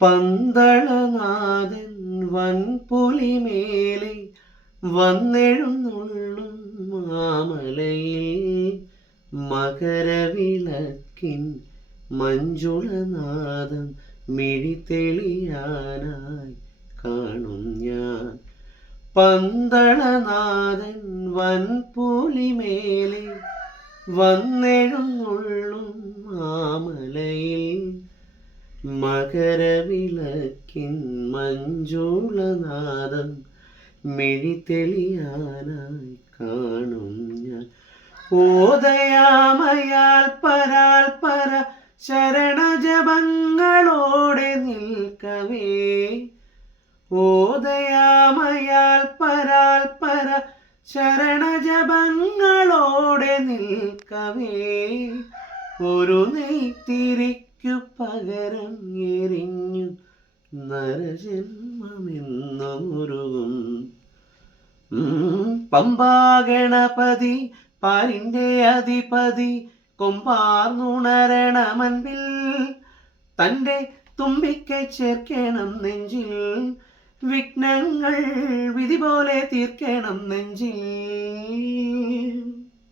പന്തളനാഥൻ വൻപുലിമേലെ വന്നെഴുന്നള്ളും മാമലയിൽ മകരവിളക്കിൻ മഞ്ജുളനാദം മിഴിതെളിയാനായി കാണും ഞാൻ. പന്തളനാഥൻ വൻപുലിമേലെ വന്നെഴുന്നള്ളും മാമലയിൽ മകരവിളക്കിൻ മഞ്ജുളനാദം മിഴിതെളിയാനായി കാണും ഞാൻ. ഓദയാമയാൽ പരാൽപര ശരണജപങ്ങളോടെ നിൽക്കവേ, ഓദയാമയാൽ പരാൽപര ശരണജപങ്ങളോടെ നിൽക്കവേ, ഒരു നെയ്ത്തിരിക്കു പകരം എറിഞ്ഞു നരജന്മമെന്നുരുകും. പമ്പാഗണപതി പാലിൻ്റെ അധിപതി കൊമ്പാർന്നുണരണമൻപിൽ, തൻ്റെ തുമ്പിക്കൈ ചേർക്കണം നെഞ്ചിൽ, വിഘ്നങ്ങൾ വിധി പോലെ തീർക്കണം നെഞ്ചിൽ.